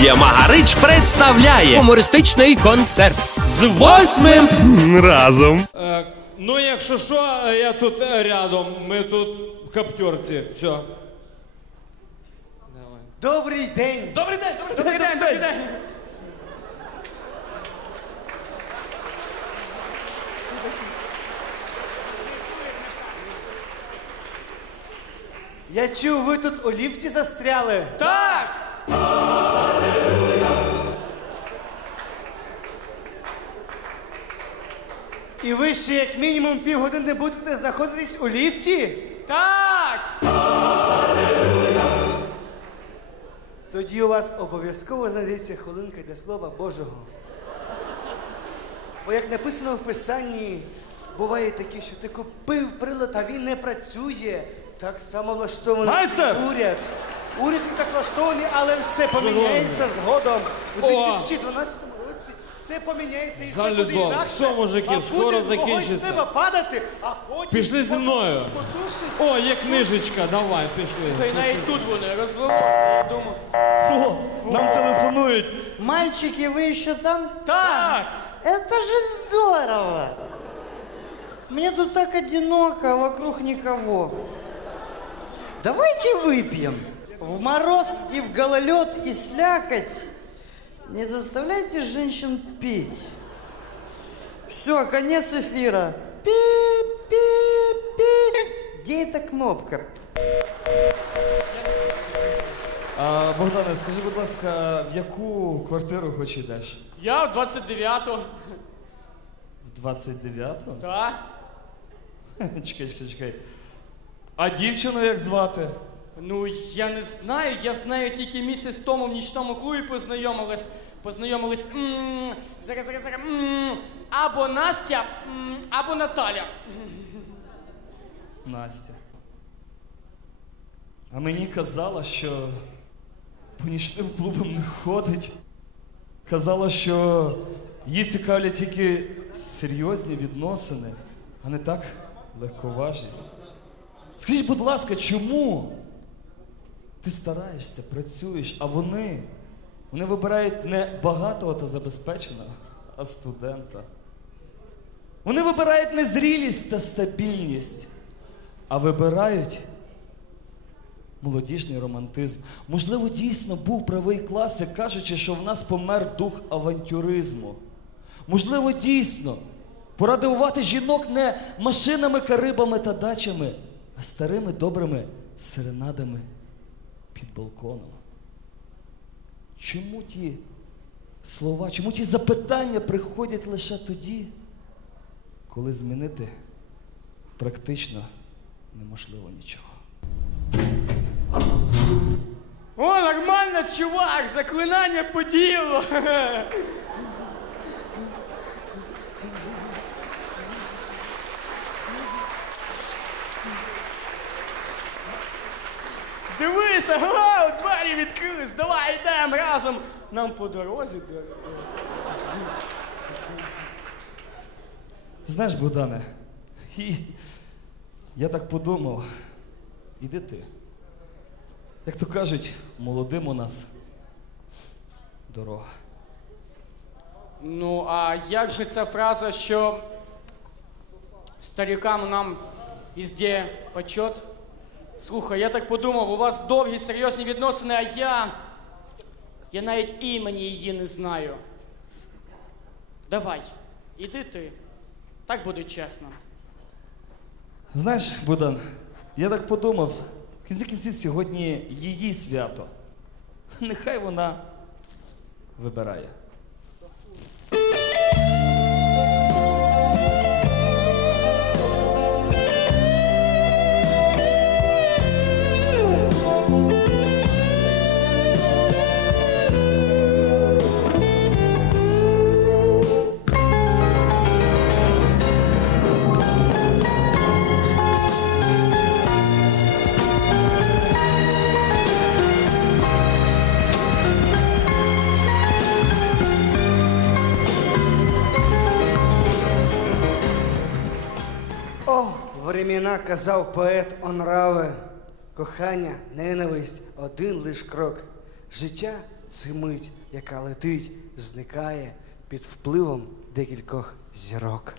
Студія Магарич представляє Гумористичний концерт. з восьмим разом. Е, ну, якщо що, е, я тут е, рядом. Ми тут в каптерці. Все. Добрий день! Добрий день, добрий Добрий день, добрий день. Я чув, ви тут у ліфті застряли. Так! І ви ще як мінімум півгодини будете знаходитись у ліфті? Так! Тоді у вас обов'язково знайдеться хвилинка для Слова Божого. Бо як написано в Писанні, буває таке, що ти купив прилад, а він не працює. Так само влаштований Майстер! уряд. Уряд так влаштований, але все поміняється згодом. У О! 2012 році все поміняється і все Залюдок. буде інакше. Що, мужики, а скоро буде закінчиться. когось з неба падати, а потім... Пішли зі мною. Потушить. О, є книжечка, давай, пішли. Та й навіть тут вони розвелося, я думаю. Нам телефонують. Мальчики, вы еще там? Так! Это же здорово! Мне тут так одиноко, а вокруг никого. Давайте выпьем. В мороз и в гололед и слякоть не заставляйте женщин пить. Все, конец эфира. Пи-пи-пи. Где эта кнопка? А, Богдане, скажи, будь ласка, в яку квартиру хоч ідеш? Я в 29-ту. В 29-ту? Так? Чекай, чекай, чекай. А дівчину як звати? Ну, я не знаю, я знаю тільки місяць тому в нічному клубі познайомились. Познайомились. м, зараз, зараз, зараз. м, або Настя, м, або Наталя. Настя. А мені казала, що по нічним клубам не ходить. Казала, що її цікавлять тільки серйозні відносини, а не так легковажність. Скажіть, будь ласка, чому ти стараєшся, працюєш, а вони, вони вибирають не багатого та забезпеченого, а студента. Вони вибирають не зрілість та стабільність, а вибирають молодіжний романтизм. Можливо, дійсно був правий класик, кажучи, що в нас помер дух авантюризму. Можливо, дійсно пора дивувати жінок не машинами, карибами та дачами, а старими добрими серенадами під балконом. Чому ті слова, чому ті запитання приходять лише тоді, коли змінити практично неможливо нічого? О, нормально, чувак, заклинання по. Дивися, вау, двері відкрились, давай йдемо разом. Нам по дорозі. до- Знаєш, Богдане, і я так подумав, іди ти. Як то кажуть, молодим у нас дорога. Ну, а як же ця фраза, що старикам нам везде почет? Слухай, я так подумав, у вас довгі серйозні відносини, а я. Я навіть імені її не знаю. Давай, іди ти. Так буде чесно. Знаєш, Богдан, я так подумав, в кінці кінців сьогодні її свято. Нехай вона вибирає. времена казав поет Онраве, кохання, ненависть, один лиш крок. Життя це мить, яка летить, зникає під впливом декількох зірок.